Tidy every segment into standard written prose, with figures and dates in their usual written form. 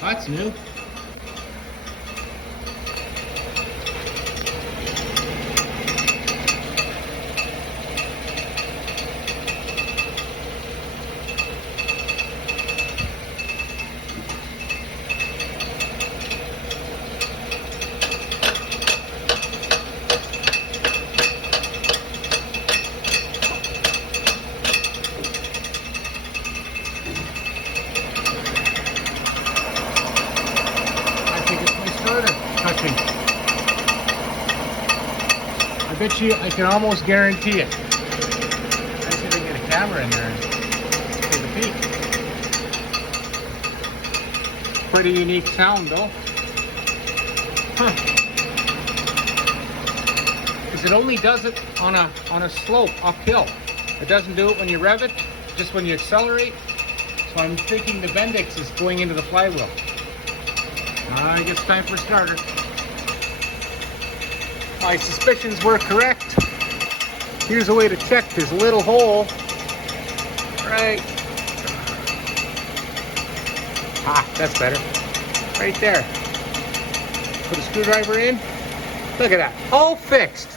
That's new. I bet you I can almost guarantee it. Let's see if I can get a camera in there and take a peek. Pretty unique sound though. Huh. Because it only does it on a slope, uphill. It doesn't do it when you rev it, just when you accelerate. So I'm thinking the Bendix is going into the flywheel. I guess it's time for a starter. My suspicions were correct. Here's a way to check this little hole. Right. Ah, that's better. Right there. Put a screwdriver in. Look at that. All fixed.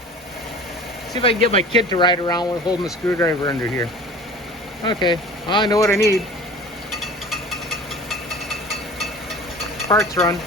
See if I can get my kid to ride around with holding the screwdriver under here. Okay. I know what I need. Parts run.